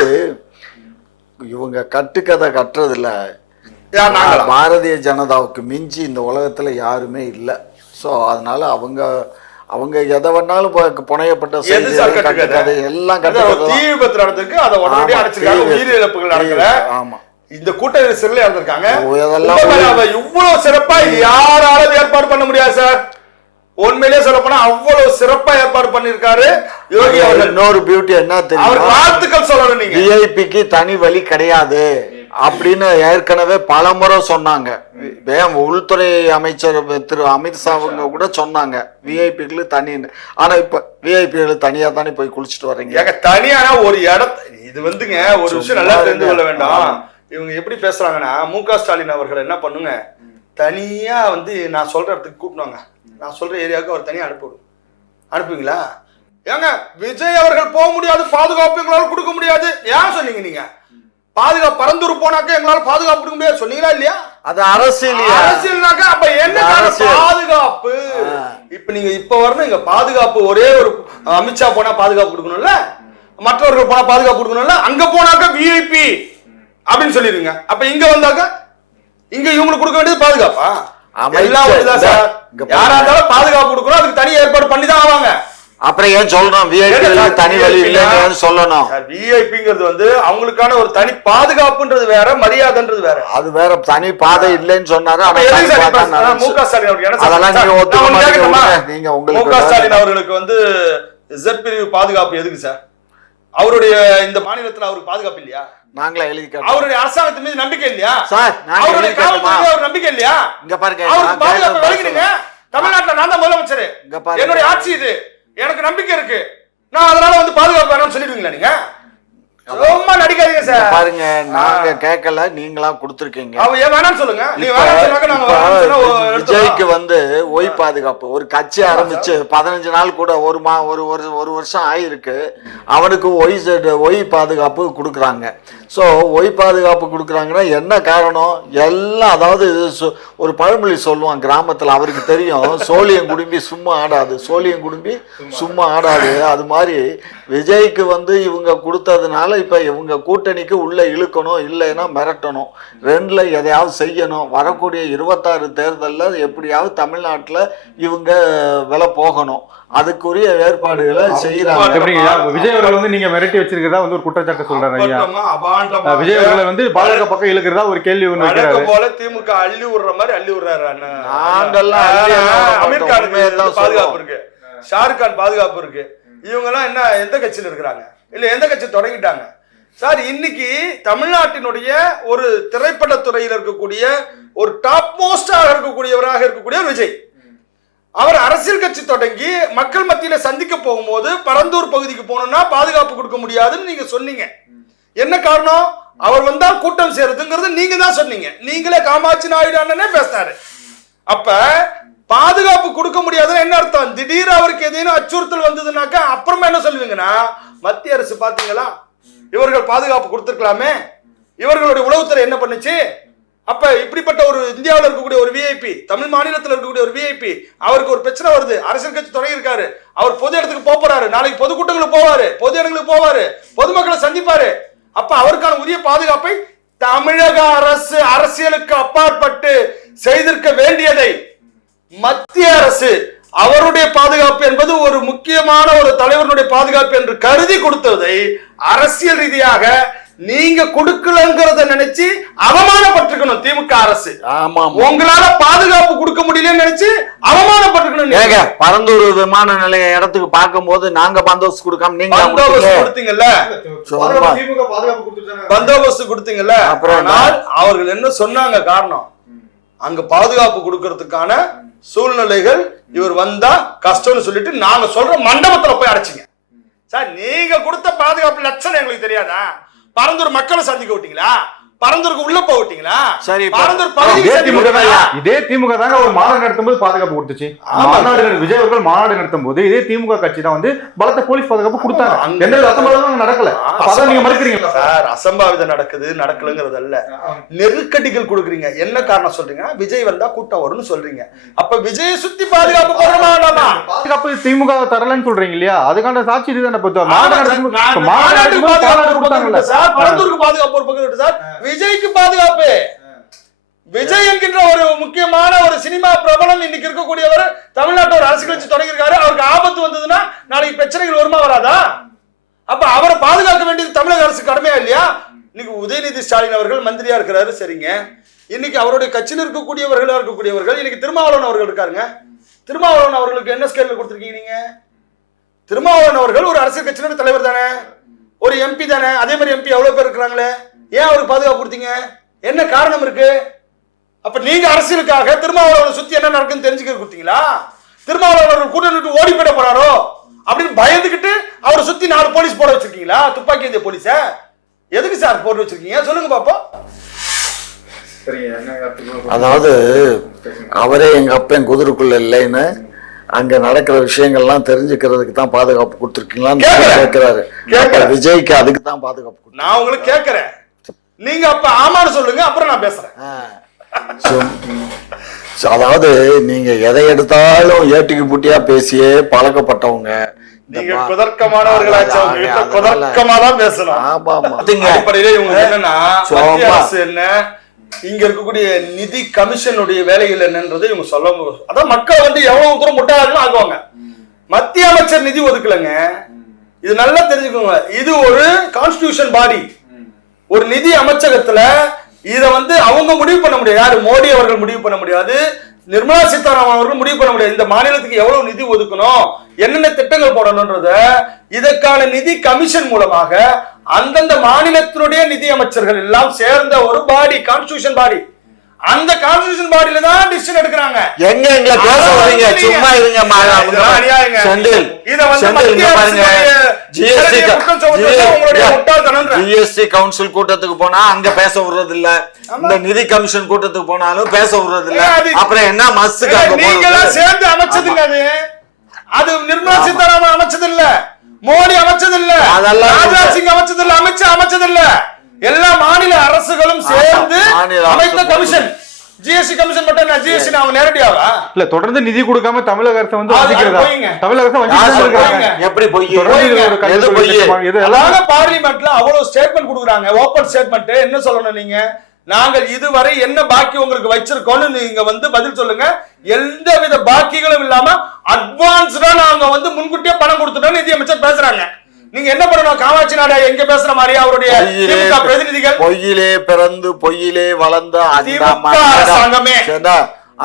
இவங்க கட்டுக்கதை கட்டுறதுல பாரதிய ஜனதாவுக்கு மிஞ்சி இந்த உலகத்துல யாருமே இல்லை. ஸோ அதனால அவங்க எதை வேணாலும் புனையப்பட்ட கட்டுக்கதை எல்லாம் ஆமா இந்த கூட்ட நெரிசல்ல இருந்திருக்காங்க. இவ்வளவு சிறப்பா யாராலும் ஏற்பாடு பண்ண முடியாது சார். உண்மையிலேயே சொல்ல போனா அவ்வளவு சிறப்பா ஏற்பாடு பண்ணிருக்காரு யோகி அவர்கள். இன்னொரு பியூட்டி என்ன தெரியும், வாழ்த்துக்கள் சொல்லணும். நீங்க விஐபிக்கு தனி வழி கிடையாது அப்படின்னு ஏற்கனவே பல முறை சொன்னாங்க. உள்துறை அமைச்சர் திரு அமித்ஷா கூட சொன்னாங்க விஐபிகளுக்கு தனின்னு. ஆனா இப்ப விஐபிகள் தனியா தானே போய் குளிச்சுட்டு வர்றீங்க. தனியான ஒரு இடத்த இது வந்துங்க ஒரு விஷயம் நல்லா தெரிந்து கொள்ள வேண்டாம். இவங்க எப்படி பேசுறாங்கன்னா, மு.க. ஸ்டாலின் அவர்கள் என்ன பண்ணுங்க, தனியா வந்து நான் சொல்ற இடத்துக்கு கூப்பிடுவாங்க, நான் சொல்ற ஏரியாவுக்கு அவர் தனியா அனுப்புவீங்களா? ஏங்க விஜய் அவர்கள் போக முடியாது, பாதுகாப்பு எங்களால் கொடுக்க முடியாது. ஏன் சொன்னீங்க? நீங்க பாதுகாப்பு பரந்தூர் போனாக்க எங்களால பாதுகாப்பு கொடுக்க முடியாது சொன்னீங்களா இல்லையா? அது அரசியல்னாக்க அப்ப என்ன பாதுகாப்பு? இப்ப நீங்க இப்ப வரணும், இங்க பாதுகாப்பு ஒரே ஒரு அமித்ஷா போனா பாதுகாப்பு கொடுக்கணும்ல, மற்றவர்கள் போனா பாதுகாப்பு கொடுக்கணும்ல, அங்க போனாக்க விஐபி அப்படின்னு சொல்லிருங்க. அப்ப இங்க வந்தாக்க இங்க இவங்களுக்கு கொடுக்க வேண்டியது பாதுகாப்பா? எல்லாம் சார். யாரா இருந்தாலும் பாதுகாப்பு கொடுக்கணும், அதுக்கு தனி ஏற்பாடு பண்ணிதான் ஆவாங்க. அப்புறம் ஏன் சொல்லணும் விஐபி தனி வழி இல்லைன்னு சொல்லணும்? விஐபிங்கிறது வந்து அவங்களுக்கான ஒரு தனி பாதுகாப்புன்றது வேற, மரியாதைன்றது வேற. அது வேற. தனி பாதை இல்லைன்னு சொன்னாரு மு.க. ஸ்டாலின் அவர்கள். அதெல்லாம் நீங்க ஒத்துக்க மாட்டீங்க. மு.க. ஸ்டாலின் அவர்களுக்கு வந்து Z பிரிவு பாதுகாப்பு எதுக்கு சார்? அவருடைய இந்த மாநிலத்துல அவருக்கு பாதுகாப்பு இல்லையா? நாங்களே எழுதி காட்டுறோம். அவருடைய அரசாங்கத்து மீது நம்பிக்கை இல்லையா சார் அவருடைய காவல்துறை அவர் நம்பிக்கை இல்லையா இங்க பாருங்க அவருக்கு பாதுகாப்பு விளக்கிடுங்க. தமிழ்நாட்டுல நான் தான் முதலமைச்சர், இங்க பாருங்க என்னுடைய ஆட்சி இது, எனக்கு நம்பிக்கை இருக்கு, நான் அதனால வந்து பாதுகாப்பு வேணும்னு சொல்லிடுவீங்களா நீங்க? ரொம்ப நடிக்காதீங்க சார். பாருங்க நாங்க கேட்கல, நீங்களா கொடுத்துருக்கீங்க. அவ ஏன் வேணாம்னு சொல்லுங்க, நீ வேணாம்னு சொன்னாக்க நாங்க விஜய்க்கு வந்து ஒய் பாதுகாப்பு ஒரு கட்சி ஆரம்பிச்சு 15 நாள் கூட ஒரு வருஷம் ஆயிருக்கு. அவனுக்கு ஒய் பாதுகாப்பு கொடுக்குறாங்க. ஸோ ஒய் பாதுகாப்பு கொடுக்குறாங்கன்னா என்ன காரணம்? எல்லாம் அதாவது ஒரு பழமொழி சொல்லுவான் கிராமத்தில், அவருக்கு தெரியும், சோழியம் குடும்பி சும்மா ஆடாது, சோழியம் குடும்பி சும்மா ஆடாது. அது மாதிரி விஜய்க்கு வந்து இவங்க கொடுத்ததுனால இப்போ இவங்க கூட்டணிக்கு உள்ளே இழுக்கணும், இல்லைன்னா மிரட்டணும், ரெண்டில் எதையாவது செய்யணும். வரக்கூடிய 26 தேர்தலில் எப்படியாவது தமிழ்நாட்டில் இவங்க விலை போகணும், அதுக்குரிய ஏற்பாடுகளை செய்யறாங்க. விஜய் அவர்கள் வந்து நீங்க மிரட்டி வச்சிருக்கிறதா வந்து ஒரு குற்றச்சாட்டு சொல்றாரு ஐயா. விஜய் அவர்களை வந்து பாஜக பக்கம் இழுக்கிறதா ஒரு கேள்வி ஒண்ணு வைக்கிறாரு. போல திமுக அள்ளி விடுற மாதிரி அள்ளி விடுறாரு. அமீர் கான் பாதுகாப்பு இருக்கு, ஷாருக் கான் பாதுகாப்பு இருக்கு. இவங்க எல்லாம் என்ன எந்த கட்சியில இருக்கிறாங்க, இல்ல எந்த கட்சி தொடங்கிட்டாங்க சார்? இன்னைக்கு தமிழ்நாட்டினுடைய ஒரு திரைப்படத்துறையில் இருக்கக்கூடிய ஒரு டாப் மோஸ்டாக இருக்கக்கூடியவராக இருக்கக்கூடிய விஜய், அவர் அரசியல் கட்சி தொடங்கி மக்கள் மத்தியில சந்திக்க போகும்போது பரந்தூர் பகுதிக்கு போகணும்னா பாதுகாப்பு கொடுக்க முடியாதுன்னு நீங்க சொன்னீங்க. என்ன காரணம்? அவர் வந்தா கூட்டம் சேருதுங்கிறது நீங்க தான் சொன்னீங்க. நீங்களே காமாட்சி நாயுடு அண்ணனே பேசினாரு. அப்ப பாதுகாப்பு கொடுக்க முடியாதுன்னு என்ன அர்த்தம்? திடீர் அவருக்கு ஏதேனும் அச்சுறுத்தல் வந்ததுனாக்கா அப்புறமா என்ன சொல்லுவீங்கன்னா, மத்திய அரசு பாத்தீங்களா இவர்கள் பாதுகாப்பு கொடுத்திருக்கலாமே, இவர்களுடைய உளவுத்துறை என்ன பண்ணுச்சு? அப்ப இப்படிப்பட்ட ஒரு இந்தியாவில் இருக்கக்கூடிய ஒரு விஐபி, தமிழ் மாநிலத்தில் இருக்கக்கூடிய ஒரு விஐபி, அவருக்கு ஒரு பிரச்சனை வருது, அரசியல் கட்சி தொடங்கி இருக்காரு, அவர் பொது இடத்துக்கு போறாரு, நாளைக்கு பொதுக்கூட்டங்களுக்கு போவாரு, பொது இடங்களுக்கு போவாரு, பொதுமக்களை சந்திப்பாரு. அப்ப அவருக்கான உரிய பாதுகாப்பை தமிழக அரசு அரசியலுக்கு அப்பாற்பட்டு செய்திருக்க வேண்டியதை மத்திய அரசு அவருடைய பாதுகாப்பு என்பது ஒரு முக்கியமான ஒரு தலைவருடைய பாதுகாப்பு என்று கருதி கொடுத்ததை அரசியல் ரீதியாக நீங்க கொடுக்கலங்கிறத நினைச்சு அவமானப்பட்டிருக்கணும் திமுக அரசு. உங்களால பாதுகாப்பு கொடுக்க முடியலன்னு நினைச்சு அவமானப்பட்டிருக்கணும். பரந்தூர் விமான நிலைய இடத்துக்கு பார்க்கும் போது நாங்க பந்தோபஸ்து கொடுக்காம நீங்க கொடுத்தீங்கல்ல, பந்தோபஸ்து கொடுத்தீங்கல்ல. ஆனால் அவர்கள் என்ன சொன்னாங்க காரணம்? அங்க பாதுகாப்பு கொடுக்கறதுக்கான சூழ்நிலைகள் இவர் வந்தா கஷ்டம்னு சொல்லிட்டு நாங்க சொல்ற மண்டபத்துல போய் அடைச்சிங்க சார். நீங்க கொடுத்த பாதுகாப்பு லட்சணம் எங்களுக்கு தெரியாதா? பரந்தூர் மக்களை சந்திக்க விட்டீங்களா? பரந்தூருக்கு உள்ள போட்டீங்களா? சரி, இதே திமுக தாங்க ஒரு மாநாடு நடத்தும் போது பாதுகாப்பு கொடுத்துச்சு. மாநாடு விஜய் அவர்கள் மாநாடு நடத்தும் போது இதே திமுக கட்சி தான் வந்து பலத்த போலீஸ் பாதுகாப்பு கொடுத்தாங்க. எந்த அசம்பாவிதம் நடக்கல. நீங்க மறுக்கிறீங்களா சார்? அசம்பாவிதம் நடக்கலங்கிறது அல்ல, நெருக்கடிகள் கொடுக்குறீங்க. என்ன காரணம் சொல்றீங்க? விஜய் வந்தா கூட்டம் வரும்னு சொல்றீங்க. அப்ப விஜயை சுத்தி பாதுகாப்பு போடுறோமா? பாதுகாப்பு திமுக தரலன்னு சொல்றீங்க இல்லையா? அதுக்கான சாட்சி இதுதானே. பரந்தூருக்கு பாதுகாப்பு ஒரு பக்கம் சார், விஜய்க்கு பாதுகாப்பு. விஜய் என்கின்ற ஒரு முக்கியமான ஒரு சினிமா பிரபலம் இன்னைக்கு இருக்கக்கூடியவர் தமிழ்நாட்டு ஒரு அரசியல் கட்சி தொடங்கியிருக்காரு. அவருக்கு ஆபத்து வந்ததுன்னா நாளைக்கு பிரச்சனைகள் வருமா வராதா? அப்ப அவரை பாதுகாக்க வேண்டியது தமிழக அரசு கடமையா இல்லையா? இன்னைக்கு உதயநிதி ஸ்டாலின் அவர்கள் மந்திரியா இருக்கிறாரு, சரிங்க. இன்னைக்கு அவருடைய கட்சியில் இருக்கக்கூடியவர்கள் இன்னைக்கு திருமாவளவன் அவர்கள் இருக்காருங்க. திருமாவளவன் அவர்களுக்கு என்ன ஸ்கேல்ல கொடுத்திருக்கீங்க நீங்க? திருமாவளவன் அவர்கள் ஒரு அரசியல் கட்சியினுடைய தலைவர் தானே, ஒரு எம்பி தானே. அதே மாதிரி எம்பி எவ்வளவு பேர் இருக்கிறாங்களே, ஏன் அவருக்கு பாதுகாப்பு கொடுத்தீங்க? என்ன காரணம் இருக்கு? அப்ப நீங்க அரசியலுக்காக திருமாவளவனை சுத்தி என்ன நடக்குன்னு தெரிஞ்சுக்க கொடுத்தீங்களா? திருமாவளவன் கூட்டம் விட்டு ஓடி போயிட போறாரோ அப்படின்னு பயந்துகிட்டு அவரை சுத்தி 4 போலீஸ் போட வச்சிருக்கீங்களா? துப்பாக்கி ஏந்திய போலீஸ எதுக்கு சார் போட்டு வச்சிருக்கீங்க? சொல்லுங்க பாப்போம். அதாவது அவரே எங்க அப்பன் குதிரைக்குள்ள இல்லைன்னு அங்க நடக்கிற விஷயங்கள்லாம் தெரிஞ்சுக்கிறதுக்கு தான் பாதுகாப்பு கொடுத்துருக்கீங்களான்னு கேட்கிறாரு. விஜய்க்கு அதுக்கு தான் பாதுகாப்பு. நான் உங்களுக்கு கேட்கிறேன், நீங்க அப்ப ஆமான்னு சொல்லுங்க, அப்புறம் நான் பேசுறேன். அதாவது நீங்க எதை எடுத்தாலும் ஏட்டிக்கு பூட்டியா பேசியே பழக்கப்பட்டவங்க. நீங்க குதர்க்கமானவர்களாச்சா, குதர்க்கமா தான் பேசணும். ஆமா ஆமா. அடிப்படையிலே இவங்க என்னன்னா மத்திய அரசு என்ன, இங்க இருக்கக்கூடிய நிதி கமிஷனுடைய வேலைகள் என்னன்றது இவங்க சொல்ல முடியும். அதான் மக்கள் வந்து எவ்வளவு தூரம் முட்டாள்னு ஆகுவாங்க. மத்திய அமைச்சர் நிதி ஒதுக்கலங்க, இது நல்லா தெரிஞ்சுக்கோங்க. இது ஒரு கான்ஸ்டிடியூஷன் பாடி, ஒரு நிதி அமைச்சகத்துல இத வந்து அவங்க முடிவு பண்ண முடியாது. யாரு? மோடி அவர்கள் முடிவு பண்ண முடியாது, நிர்மலா சீதாராமன் அவர்கள் முடிவு பண்ண முடியாது. இந்த மாநிலத்துக்கு எவ்வளவு நிதி ஒதுக்கணும், என்னென்ன திட்டங்கள் போடணும்ன்றத இதற்கான நிதி கமிஷன் மூலமாக அந்தந்த மாநிலத்தினுடைய நிதி அமைச்சர்கள் எல்லாம் சேர்ந்த ஒரு பாடி, கான்ஸ்டிடியூஷன் பாடி. அந்த கான்ஸ்டிடியூஷன் பாடியில தான் டிசிஷன் எடுக்கிறாங்க. எங்க எங்களை பேச வரீங்க? சும்மா இருங்க. ஜிஎஸ்டி கவுன்சில் கூட்டத்துக்கு போனா அங்க பேச விடுறது இல்ல, இந்த நிதி கமிஷன் கூட்டத்துக்கு போனாலும் பேச விடுறது இல்ல. அப்புறம் என்ன மஸ்துக்கு நீங்க சேர்ந்து அமைச்சது இல்ல. அது நிர்மலா சீதாராமன் அமைச்சது இல்ல, மோடி அமைச்சது இல்ல, ராஜ்நாத் சிங் அமைச்சது இல்ல, அமித்ஷா அமைச்சது இல்ல. எல்லா மாநில அரசுகளும் சேர்ந்து அமைத்த கமிஷன். ஜிஎஸ்டி கமிஷன் மட்டும் ஜிஎஸ்டி அவங்க நேரடியாவா இல்ல தொடர்ந்து நிதி கொடுக்காம தமிழக அரசு வந்து வஞ்சிக்கிறதா? தமிழக அரசு வஞ்சிக்கிறாங்க. எப்படி போய் பார்லிமெண்ட்ல அவ்வளவு ஸ்டேட்மெண்ட் கொடுக்குறாங்க, ஓபன் ஸ்டேட்மெண்ட். என்ன சொல்லணும் நீங்க? நாங்கள் இதுவரை என்ன பாக்கி உங்களுக்கு வச்சிருக்கோம்னு நீங்க வந்து பதில் சொல்லுங்க. எந்த வித பாக்கிகளும் இல்லாம அட்வான்ஸ்டா நாங்க வந்து முன்கூட்டியே பணம் கொடுத்துட்டோம் நிதி அமைச்சர் பேசுறாங்க. நீங்க என்ன பண்ணணும்? காமாட்சி நாடா எங்க பேசுற மாதிரி அவருடைய பிரதிநிதிகள் பொய்யிலே பிறந்து பொய்யிலே வளர்ந்த அரசாங்கமே.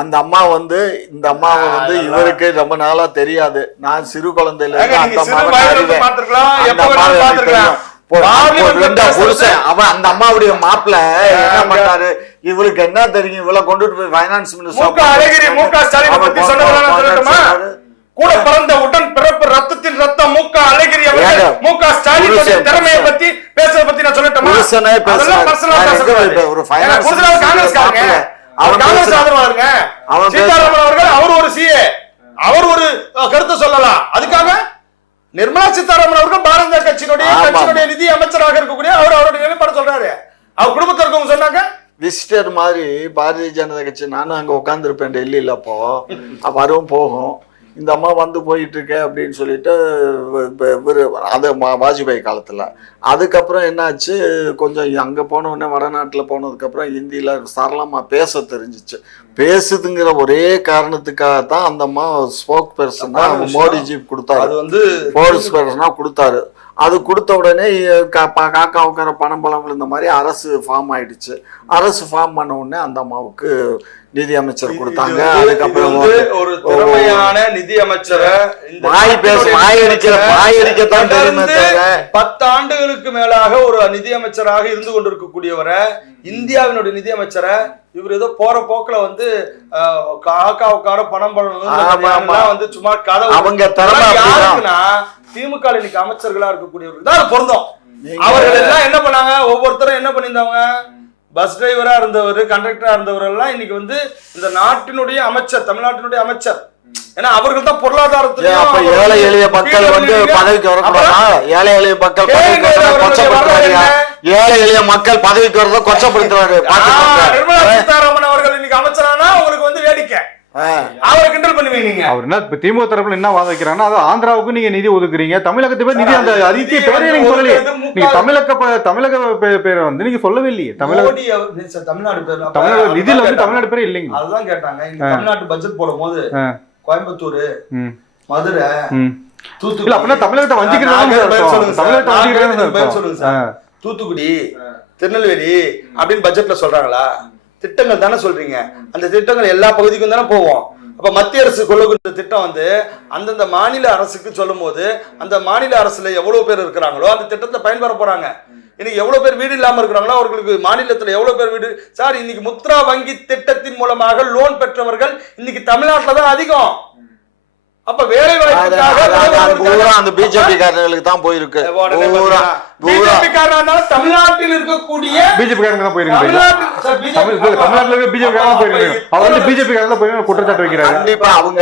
அந்த அம்மா வந்து இந்த அம்மாவை வந்து இவருக்கு ரொம்ப நாளா தெரியாது. நான் சிறு குழந்தையில அவன் அந்த அம்மாவுடைய மாப்பிள்ள என்ன பண்ணாரு, இவருக்கு என்ன தெரியும், இவ்வளவு கொண்டுட்டு போய் பைனான்ஸ் மினிஸ்டர் கூட பிறந்த உடன் பிறப்பு ரத்தத்தின் ரத்தம் மூக்க அழகிரி அவர்கள் மூக்க ஸ்டாலின் திறமையை பத்தி பேசுறத பத்தி நான் சொல்லட்டுமா? ஒரு ஃபைனான்ஸ் காங்கிரஸ்காரங்க, அவர் காங்கிரஸ் ஆதரவாளருங்க. சீதாராமன் அவர்கள் அவர் ஒரு சிஏ, அவர் ஒரு கருத்தை சொல்லலாம். அதுக்காக நிர்மலா சீதாராமன் அவர்கள் பாரதிய கட்சியினுடைய நிதி அமைச்சராக இருக்கக்கூடிய அவருடைய நிலைப்பாடு சொல்றாரு. அவர் குடும்பத்தில் இருக்கவங்க சொன்னாங்க விசிட்டர் மாதிரி பாரதிய ஜனதா கட்சி. நானும் அங்க உட்கார்ந்து இருப்பேன் டெல்லியில. அப்போ வரும் போகும் இந்த அம்மா வந்து போயிட்டு இருக்க அப்படின்னு சொல்லிட்டு அது வாஜ்பாய் காலத்துல. அதுக்கப்புறம் என்னாச்சு, கொஞ்சம் அங்க போன உடனே வடநாட்டுல போனதுக்கப்புறம் ஹிந்தியில சரளமா பேச தெரிஞ்சிச்சு. பேசுதுங்கிற ஒரே காரணத்துக்காகத்தான் அந்த அம்மா ஸ்போக் பர்சனா மோடிஜி கொடுத்தாரு, அது வந்து ஸ்போக்ஸ் பர்சனா கொடுத்தாரு. அது கொடுத்த உடனே காக்கா உட்கார பணம் பழம் இந்த மாதிரி அரசு ஃபார்ம் ஆயிடுச்சு. அரசு ஃபார்ம் பண்ண உடனே அந்த அம்மாவுக்கு நிதி அமைச்சர் கொடுத்தாங்க. அதுக்கப்புறம் ஒரு திறமையான நிதி அமைச்சரை 10 ஆண்டுகளுக்கு மேலாக ஒரு நிதி அமைச்சராக இருந்து கொண்டிருக்கக்கூடியவரை, இந்தியாவினுடைய நிதி அமைச்சரை இவர் ஏதோ போற போக்குல வந்து காக்காவுக்கார பணம் பண்ணணும் வந்து சும்மா கதை. அவங்க யாருக்குன்னா திமுக இன்னைக்கு அமைச்சர்களா இருக்கக்கூடியவர்கள் தான் பொருந்தோம். அவர்கள் எல்லாம் என்ன பண்ணாங்க, ஒவ்வொருத்தரும் என்ன பண்ணியிருந்தாங்க, பஸ் டிரைவரா இருந்தவர், கண்டக்டரா இருந்தவர் எல்லாம் இன்னைக்கு வந்து இந்த நாட்டினுடைய அமைச்சர், தமிழ்நாட்டினுடைய அமைச்சர். ஏன்னா அவர்கள் தான் பொருளாதாரத்துல ஏழை எளிய மக்கள் வந்து பதவிக்கு வரக்கூடாதா? ஏழை எளிய மக்கள் ஏழை எளிய மக்கள் பதவிக்கு வரத கொச்சப்படுத்துறாரு. நிர்மலா சீதாராமன் அவர்கள் இன்னைக்கு அமைச்சரானா உங்களுக்கு வந்து வேடிக்கை, அவரை கிண்டல் பண்ணுவீங்க நீங்க. அவர் என்ன திமுக தரப்புல என்ன வாத வைக்கிறாங்கன்னா, அது ஆந்திராவுக்கு நீங்க நிதி ஒதுக்குறீங்க, தமிழகத்துக்கு நிதி அந்த அதிக பேரே நீங்க சொல்லலையே. நீங்க தமிழக பேரை வந்து நீங்க சொல்லவே இல்லையே. தமிழ்நாடு நிதியில வந்து தமிழ்நாடு பேரே இல்லைங்க. அதுதான் கேட்டாங்க. தமிழ்நாட்டு பட்ஜெட் போடும் போது கோயம்புத்தூர், மதுரை, தூத்துக்குடி, அப்படின்னா தமிழகத்தை வஞ்சிக்கிறாங்க. தூத்துக்குடி, திருநெல்வேலி அப்படின்னு பட்ஜெட்ல சொல்றாங்களா? திட்டங்கள் தானே சொல்றீங்க. அந்த திட்டங்கள் எல்லா பகுதிக்கும் தானே போவோம். அப்ப மத்திய அரசு கொள்ளக்கூடிய திட்டம் வந்து அந்தந்த மாநில அரசுக்கு சொல்லும் போது அந்த மாநில அரசுல எவ்வளவு பேர் இருக்கிறாங்களோ அந்த திட்டத்தை பயன்பெற போறாங்க. இன்னைக்கு எவ்வளவு பேர் வீடு இல்லாம இருக்கிறாங்களோ அவர்களுக்கு மாநிலத்துல எவ்வளவு பேர் வீடு. சார், இன்னைக்கு முத்ரா வங்கி திட்டத்தின் மூலமாக லோன் பெற்றவர்கள் இன்னைக்கு தமிழ்நாட்டுல தான் அதிகம். அப்ப வேலை வாய்ப்புக்காக அந்த பிஜேபி காரர்களுக்கு தான் போயிருக்கு. பிஜேபி காரனால தமிழ்நாட்டில் இருக்கக்கூடிய பிஜேபி காரங்க தான் போயிருக்காங்க. தமிழ்நாட்டுல பிஜேபி காரங்க போயிருக்காங்க. அவர் வந்து பிஜேபி காரங்க போய் குற்றச்சாட்டு வைக்கிறாங்க. கண்டிப்பா அவங்க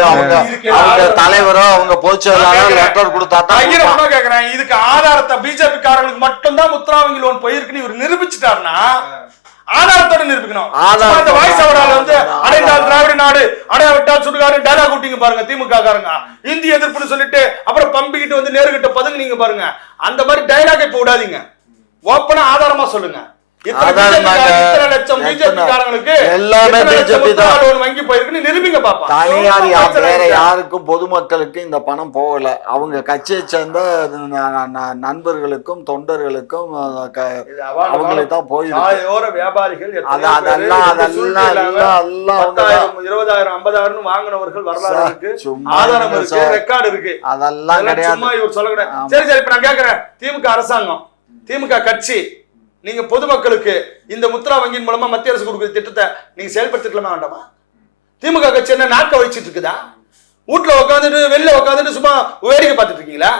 தலைவரோ அவங்க பொதுச் செயலாளரோ லெட்டர் கொடுத்தா தான் கேக்குறேன். இதுக்கு ஆதாரத்தை பிஜேபி காரங்களுக்கு மட்டும் தான் முத்ரா வங்கி லோன் போயிருக்குன்னு இவர் நிரூபிச்சுட்டாருன்னா ஆதாரத்தோட நிரூபிக்கணும். அடைந்தால் திராவிட நாடு, அடையாவிட்டால் சுடுகாடு டேலா கூட்டிங்க பாருங்க திமுக காரங்க. இந்திய எதிர்ப்புன்னு சொல்லிட்டு அப்புறம் பம்பிக்கிட்டு வந்து நேருகிட்ட பதுங்குனீங்க பாருங்க. அந்த மாதிரி டைலாக் இப்ப விடாதீங்க. ஓப்பனா ஆதாரமா சொல்லுங்க. யாருக்கும் பொதுமக்களுக்கு இந்த பணம் போகல. அவங்க கட்சியை சேர்ந்த நண்பர்களுக்கும் தொண்டர்களுக்கும் அவங்களுக்கு தான் போயிருக்கு. வியாபாரிகள் 20,000 50,000 வாங்கினவர்கள் வரலாறு இருக்கு, ஆதாரம் இருக்கு, ரெக்கார்டு இருக்கு. அதெல்லாம் கிடையாது. இவர் சொல்ல கிடையாது. சரி இப்ப நான் கேக்குறேன், திமுக அரசாங்கம் திமுக கட்சி நீங்க பொதுமக்களுக்கு இந்த முத்ரா வங்கியின் மூலமா மத்திய அரசு கொடுக்குற திட்டத்தை நீங்க செயல்படுத்திக்கலாமா வேண்டாமா? திமுக கட்சி என்ன நாக்க வச்சிட்டு இருக்குதா? வீட்டுல உட்காந்துட்டு வெளில உட்காந்துட்டு சும்மா வேடிக்கை பார்த்துட்டு இருக்கீங்களா?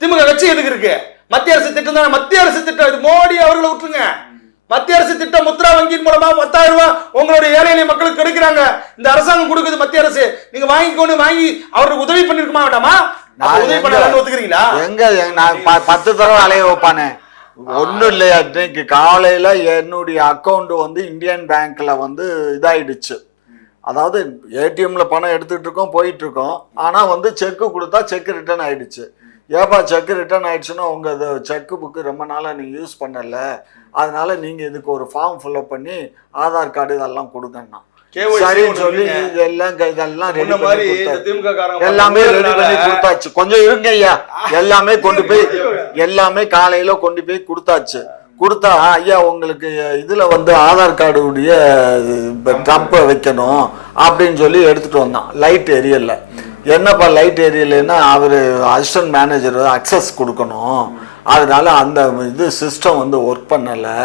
திமுக கட்சி எதுக்கு இருக்கு? மத்திய அரசு திட்டம் தானே. மத்திய அரசு திட்டம் இது. மோடி அவர்களை விட்டுருங்க. மத்திய அரசு திட்டம் முத்ரா வங்கியின் மூலமா 10,000 ரூபாய் உங்களுடைய ஏழை எளிய மக்களுக்கு கிடைக்கிறாங்க. இந்த அரசாங்கம் கொடுக்குது மத்திய அரசு. நீங்க வாங்கி அவருக்கு உதவி பண்ணிருக்குமா வேண்டாமா? உதவி பண்ணலாம்னு ஒத்துக்கிறீங்களா? எங்க நான் 10 தடவை அலைய வைப்பானே. ஒன்றும் இல்லையா, இன்னைக்கு காலையில என்னுடைய அக்கௌண்ட் வந்து இந்தியன் பேங்க்ல வந்து இதாயிடுச்சு. அதாவது ஏடிஎம்ல பணம் எடுத்துட்டு இருக்கோம், போயிட்டு இருக்கோம். ஆனா வந்து செக்கு கொடுத்தா செக் ரிட்டர்ன் ஆயிடுச்சு. ஏப்பா செக் ரிட்டர்ன் ஆயிடுச்சுன்னா உங்க செக்கு புக்கு ரொம்ப நாளா நீங்க யூஸ் பண்ணல, அதனால நீங்க இதுக்கு ஒரு ஃபார்ம் ஃபில்அப் பண்ணி ஆதார் கார்டு இதெல்லாம் கொடுங்கன்னா சரின்னு சொல்லி இதெல்லாம் ரெடி பண்ணி எல்லாமே ரெடி பண்ணி கொடுத்தாச்சு. கொஞ்சம் இருங்க ஐயா, எல்லாமே காலையில கொண்டு போய் கொடுத்தாச்சு. கொடுத்தா ஐயா உங்களுக்கு இதுல வந்து ஆதார் கார்டு உடைய டப்பை வைக்கணும் அப்படின்னு சொல்லி எடுத்துட்டு வந்தான். லைட் எரியல. என்னப்பா லைட் எரியலைன்னா அவர் அசிஸ்டன்ட் மேனேஜர் அக்சஸ் கொடுக்கணும், அதனால அந்த இது சிஸ்டம் வந்து ஒர்க் பண்ணலை.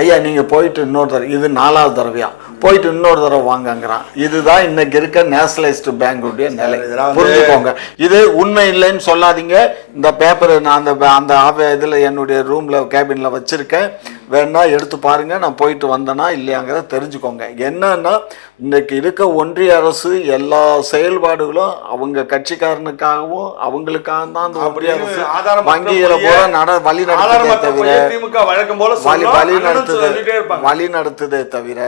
ஐயா நீங்கள் போயிட்டு இன்னொரு தடவை, இது 4வது தடவையா போயிட்டு இன்னொரு தடவை வாங்கங்கிறான். இதுதான் இன்னைக்கு இருக்க நேஷனலைஸ்டு பேங்குடைய நிலை. புரிஞ்சுக்கோங்க. இது உண்மை இல்லைன்னு சொல்லாதீங்க. இந்த பேப்பர் நான் அந்த இதில் என்னுடைய ரூமில் கேபினில் வச்சுருக்கேன், வேணா எடுத்து பாருங்க. நான் போயிட்டு வந்தேனா இல்லையாங்கிறத தெரிஞ்சுக்கோங்க. என்னன்னா இன்னைக்கு இருக்க ஒன்றிய அரசு எல்லா செயல்பாடுகளும் அவங்க கட்சிக்காரனுக்காகவும் அவங்களுக்காக தான் அந்த ஒன்றிய அரசு வங்கிகளை போல வழி நடத்துதே தவிர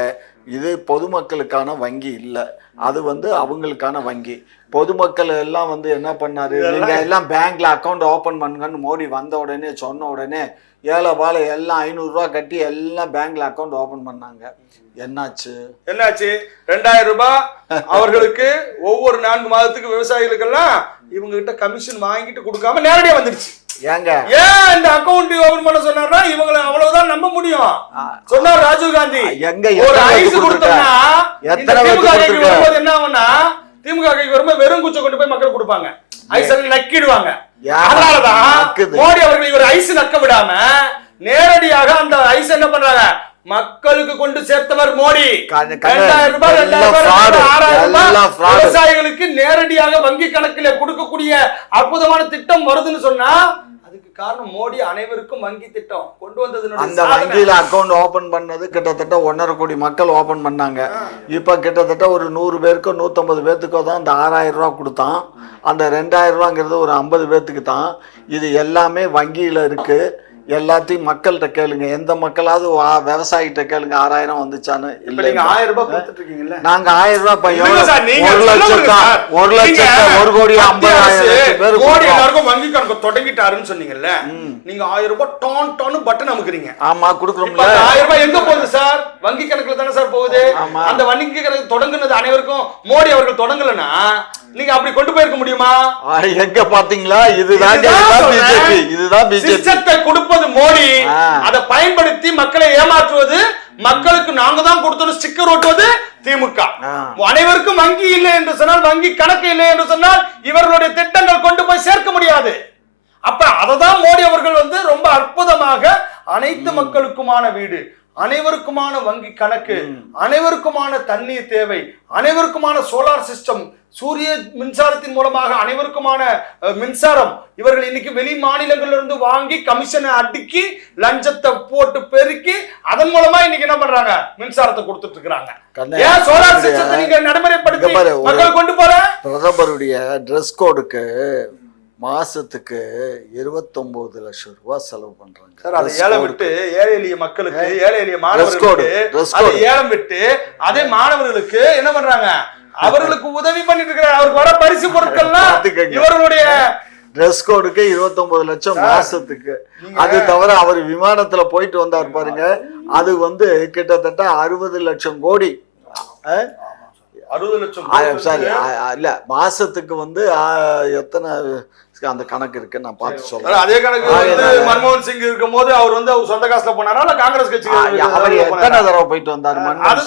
இது பொதுமக்களுக்கான வங்கி இல்லை. அது வந்து அவங்களுக்கான வங்கி. பொதுமக்கள் எல்லாம் வந்து என்ன பண்ணாரு, நீங்க எல்லாம் பேங்க்ல அக்கௌண்ட் ஓபன் பண்ணுங்கன்னு மோடி வந்த உடனே சொன்ன உடனே ஏழை பாலை எல்லாம் 500 ரூபாய் கட்டி எல்லாம் பேங்க்ல அக்கௌண்ட் ஓபன் பண்ணாங்க. என்னாச்சு 2000 ரூபாய் அவர்களுக்கு ஒவ்வொரு 4 மாதத்துக்கு விவசாயிகளுக்கெல்லாம் இவங்க கிட்ட கமிஷன் வாங்கிட்டு கொடுக்காம நேரடியா வந்துருச்சு. ஏங்க ஏன் இந்த அக்கௌண்ட் ஓபன் பண்ண சொன்னார்னா இவங்களை அவ்வளவுதான் நம்ப முடியும் சொன்னார் ராஜீவ் காந்தி. ஒரு ஐஸ் கொடுத்தோம்னா என்ன ஆகும்னா திமுக வரும்போது வெறும் குச்சை கொண்டு போய் மக்கள் கொடுப்பாங்க, ஐஸ் நக்கிடுவாங்க. அதனாலதான் மோடி அவர்கள் இவர் ஐஸ் நக்க விடாம நேரடியாக அந்த ஐஸ் என்ன பண்றாங்க, மக்களுக்கு கொண்டு சேர்த்தவர் மோடி. 2000 ரூபாய் 6000 ரூபாய் விவசாயிகளுக்கு நேரடியாக வங்கி கணக்கில் கொடுக்கக்கூடிய அற்புதமான திட்டம் வருதுன்னு சொன்னா அதுக்கு காரணம் மோடி அனைவருக்கும் வங்கி திட்டம் கொண்டு வந்தது. அந்த வங்கியில அக்கௌண்ட் ஓபன் பண்ணது கிட்டத்தட்ட 1.5 கோடி மக்கள் ஓபன் பண்ணாங்க. இப்ப கிட்டத்தட்ட ஒரு 100 பேருக்கோ 150 பேர்த்துக்கோ தான் அந்த 6000 ரூபாய் கொடுத்தான். அந்த 2000 ரூபாங்கிறது ஒரு 50 பேர்த்துக்கு தான். இது எல்லாமே வங்கியில இருக்கு. எல்லாத்தையும் மக்கள்கிட்ட கேளுங்க. எந்த மக்களாவது விவசாயிகிட்ட கேளுங்க 6000 வந்துச்சான்னு. இல்ல 1000 ரூபாய் கொடுத்துட்டு இருக்கீங்கல்ல, நாங்க 1000 ரூபாய் 1 லட்சம் 1 கோடி 50,000 பேருக்கு மோடி எல்லாருக்கும் வங்கி கணக்கு தொடங்கிட்டாருன்னு சொன்னீங்கல்ல, நீங்க 1000 ரூபாய் டான் டான் பட்டன் அமுக்குறீங்க. ஆமா கொடுக்குறோம்ல. 1000 ரூபாய் எங்க போகுது சார்? வங்கி கணக்குல தானே சார் போகுது. அந்த வங்கி கணக்கு தொடங்குனது அனைவருக்கும் மோடி அவர்கள் தொடங்கலனா நீங்க அப்படி கொண்டு போயிருக்க முடியுமா? எங்க பாத்தீங்களா? இதுதான் பிஜேபி. இதுதான் பிஜேபி. சிஸ்டத்தை கொடுப்பது மோடி, அதை பயன்படுத்தி மக்களை ஏமாற்றுவது, மக்களுக்கு நாங்க தான் கொடுத்தோம் ஸ்டிக்கர் ஓட்டுவது திமுக. அனைவருக்கும் வங்கி இல்லை என்று சொன்னால், வங்கி கணக்கு இல்லை என்று சொன்னால் இவர்களுடைய திட்டங்கள் கொண்டு போய் சேர்க்க முடியாது. அப்ப அததான் மோடி அவர்கள் வந்து ரொம்ப அற்புதமாக அனைத்து மக்களுக்குமான வீடு, அனைவருக்குமான வங்கி கணக்கு, அனைவருக்குமான தண்ணீர் தேவை, அனைவருக்குமான சோலார் சிஸ்டம், சூரிய மின்சாரத்தின் மூலமாக அனைவருக்குமான மின்சாரம். இவர்கள் இன்னைக்கு வெளி மாநிலங்கள்ல இருந்து வாங்கி கமிஷனை அடுக்கி லஞ்சத்தை போட்டு பெருக்கி அதன் மூலமா இன்னைக்கு என்ன பண்றாங்க, மின்சாரத்தை கொடுத்துட்டு இருக்காங்க. ஏன் சோலார் சிஸ்டத்தை நீங்க நடைமுறைப்படுத்தி மக்கள் கொண்டு போற? பிரதமருடைய டிரெஸ் கோடுக்கு மாசத்துக்கு 29 லட்சம் ரூபாய் செலவு பண்றாங்க சார். அதை ஏலம் விட்டு ஏழை எளிய மக்களுக்கு, ஏழை எளிய மாணவர்களுக்கு அதை ஏலம் விட்டு அதே மாணவர்களுக்கு என்ன பண்றாங்க, அவர்களுக்கு உதவி பண்ணிட்டு இருக்கிறார். அவருக்கு வர பரிசு பொருட்கள்லாம் இவர்களுடைய டிரெஸ் கோடுக்கு 29 லட்சம் மாசத்துக்கு. அது தவிர அவர் விமானத்துல போயிட்டு வந்தார் பாருங்க, அது வந்து கிட்டத்தட்ட 60 லட்சம் கோடி. 60 லட்சம் சாரி இல்ல, மாசத்துக்கு வந்து எத்தனை அந்த கணக்கு இருக்கு, நான் பார்த்து சொல்றேன். அதே கணக்கு வந்து மன்மோகன் சிங் இருக்கும் போது அவர் வந்து அவர் சொந்த காசுல போனாரா இல்ல காங்கிரஸ் கட்சி அவர் எத்தனை தடவை போயிட்டு வந்தாரு?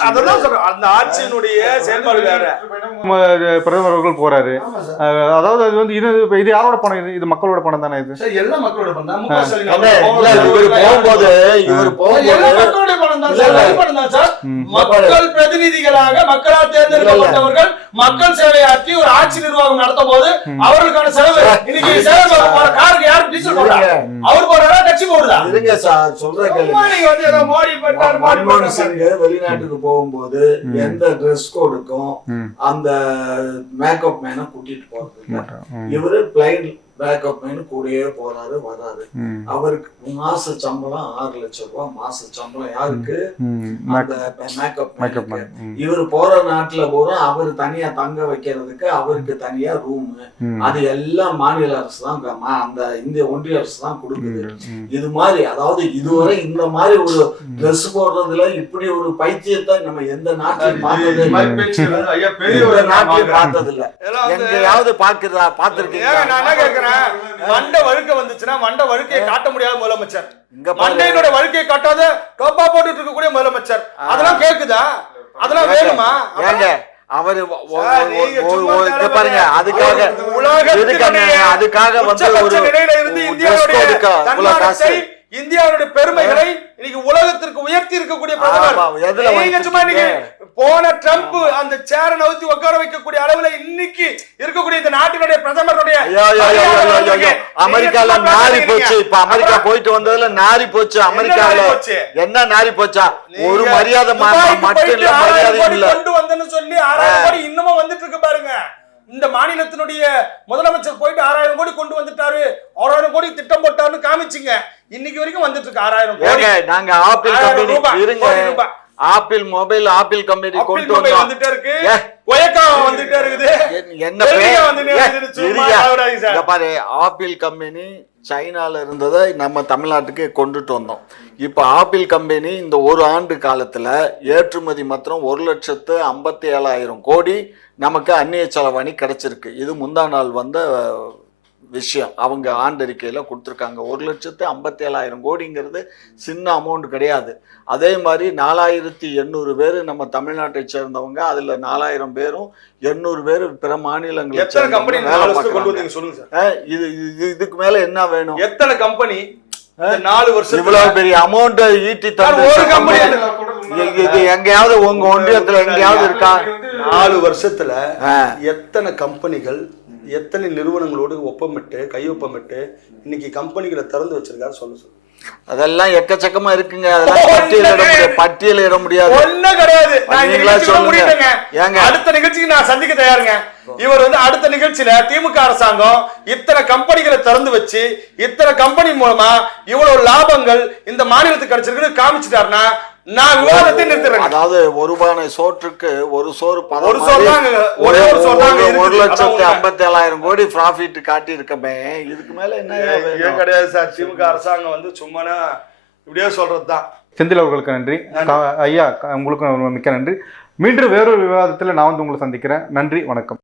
அதெல்லாம் சொல்றேன், அந்த ஆட்சியினுடைய செயல்பாடு வேற. பிரதமர் அவர்கள் போறாரு. அதாவது அது வந்து இது யாரோட பணம்? இது மக்களோட பணம் தானே? இது எல்லா மக்களோட பணம் தான். மக்கள் பிரதிநிதிகளாக மக்களால் தேர்ந்தெடுக்கப்பட்டவர்கள் மக்கள் சேவையாற்றி ஒரு ஆட்சி நிர்வாகம் நடத்தும் போது அவர்களுக்கான செலவு. இன்னைக்கு காருக்கு யாரு டீசல் போடுறாங்க? அவர் போடுறா கட்சி போடுறா? மன்மோகன் சிங் வெளிநாட்டுக்கு போகும்போது எந்த ட்ரெஸ் கோடுக்கும் அந்த மேக்கப் மேனை கூட்டிட்டு போறது. இவரு பிளைன் பேக்கப் மேனு கூடயே போறாரு வர்றாரு. அவருக்கு மாச சம்பளம் 6 லட்சம் ரூபாய் மாச சம்பளம். யாருக்கு? Makeup man. இவர் போற நாட்டுல போறோம், அவர் தனியா தங்க வைக்கிறதுக்கு அவருக்கு தனியா ரூம். அது எல்லாம் மாநில அரசு தான், அந்த இந்திய ஒன்றிய அரசு தான் கொடுக்குது. இது மாதிரி அதாவது இதுவரை இந்த மாதிரி ஒரு ட்ரெஸ் போடுறதுல இப்படி ஒரு பைத்தியத்தை நம்ம எந்த நாட்டிலும் பார்த்தது இல்ல. எங்கயாவது பாத்துருக்கீங்க? மண்ட வழுக்க வந்துச்சுன்னா மண்ட வழுக்கையை காட்ட முடியாத முதலமைச்சர், மண்டையினுடைய வழுக்கையை காட்டாத டோப்பா போட்டுட்டு இருக்கக்கூடிய முதலமைச்சர், அதெல்லாம் கேக்குதா? அதெல்லாம் வேணுமா? அவரு பாருங்க, அதுக்காக இந்தியாவுடைய பெருமைகளை இன்னைக்கு உலகத்திற்கு உயர்த்தி இருக்கக்கூடிய பிரதமர். போன ட்ரம்ப் அந்த சேர நவுத்தி உட்கார வைக்கக்கூடிய அளவுல இன்னைக்கு இருக்கக்கூடிய இந்த நாட்டினுடைய பிரதமருடைய அமெரிக்கால நாரி போச்சு. இப்ப அமெரிக்கா போயிட்டு வந்ததுல நாரி போச்சு. அமெரிக்கால என்ன நாரி போச்சா? ஒரு மரியாதை மட்டும் இல்ல, மரியாதை இல்ல. கொண்டு வந்தேன்னு சொல்லி 6000 கோடி இன்னமும் வந்துட்டு இருக்கு பாருங்க. இந்த மாநிலத்தினுடைய முதலமைச்சர் போயிட்டு 6000 கோடி கொண்டு வந்துட்டாரு, 6000 கோடி திட்டம் போட்டாருன்னு காமிச்சிங்க. இன்னைக்கு வரைக்கும் வந்துட்டு இருக்கு 6000 கோடி. நாங்க ஆப்பிள் கம்பெனி இருங்க, ஆப்பிள் மொபைல் ஆப்பிள் கம்பெனி கொண்டு வந்துட்டே இருக்கு, கொயக்கா வந்துட்டே இருக்குது. என்ன பாரு, ஆப்பிள் கம்பெனி சைனால இருந்ததை நம்ம தமிழ்நாட்டுக்கு கொண்டுட்டு வந்தோம். இப்ப ஆப்பிள் கம்பெனி இந்த ஒரு ஆண்டு காலத்துல ஏற்றுமதி மாத்திரம் 1,57,000 கோடி நமக்கு அந்நிய செலவாணி கிடைச்சிருக்கு. இது முந்தா நாள் வந்த விஷயம். அவங்க ஆண்டறிக்கையில கொடுத்துருக்காங்க. 1,57,000 கோடிங்கிறது சின்ன அமௌண்ட் கிடையாது. அதே மாதிரி 4,800 பேர் நம்ம தமிழ்நாட்டை சேர்ந்தவங்க. அதுல 4,000 பேரும் 800 பேர் பிற மாநிலங்கள். இதுக்கு மேல என்ன வேணும்? எத்தனை கம்பெனி 4 வருஷம் இவ்வளவு பெரிய அமௌண்ட் ஈட்டி தந்து இது எங்கயாவது உங்க ஒன்றியத்துல எங்கயாவது இருக்கா? 4 வருஷத்துல எத்தனை கம்பெனிகள் எத்தனை நிறுவனங்களோடு ஒப்பமிட்டு கையொப்பமிட்டு இன்னைக்கு கம்பெனிகளை திறந்து வச்சிருக்காரு சொல்ல. அதெல்லாம் எக்கச்சக்கமா இருக்குங்க. அதெல்லாம் பட்டியலிட முடியாது. ஒண்ணும் கிடையாது. அடுத்த நிகழ்ச்சிக்கு நான் சந்திக்க தயாருங்க. இவர் வந்து அடுத்த நிகழ்ச்சியில திமுக அரசாங்கம் இத்தனை கம்பெனிகளை திறந்து வச்சு இத்தனை கம்பெனி மூலமா இவ்வளவு லாபங்கள் இந்த மாநிலத்துக்கு கிடைச்சிருக்கு காமிச்சிட்டாருன்னா நான் விவாதத்தை நிறுத்துறேன். அதாவது ஒரு பானை சோற்றுக்கு ஒரு சோறு 1,57,000 கோடி ப்ராஃபிட் காட்டி இருக்கமே. இதுக்கு மேல என்ன கிடையாது சார். திமுக அரசாங்கம் வந்து சும்மானா இப்படியே சொல்றதுதான். செந்தில் அவர்களுக்கு நன்றி. ஐயா உங்களுக்கு மிக்க நன்றி. மீண்டும் வேறொரு விவாதத்தில் நான் வந்து உங்களை சந்திக்கிறேன். நன்றி, வணக்கம்.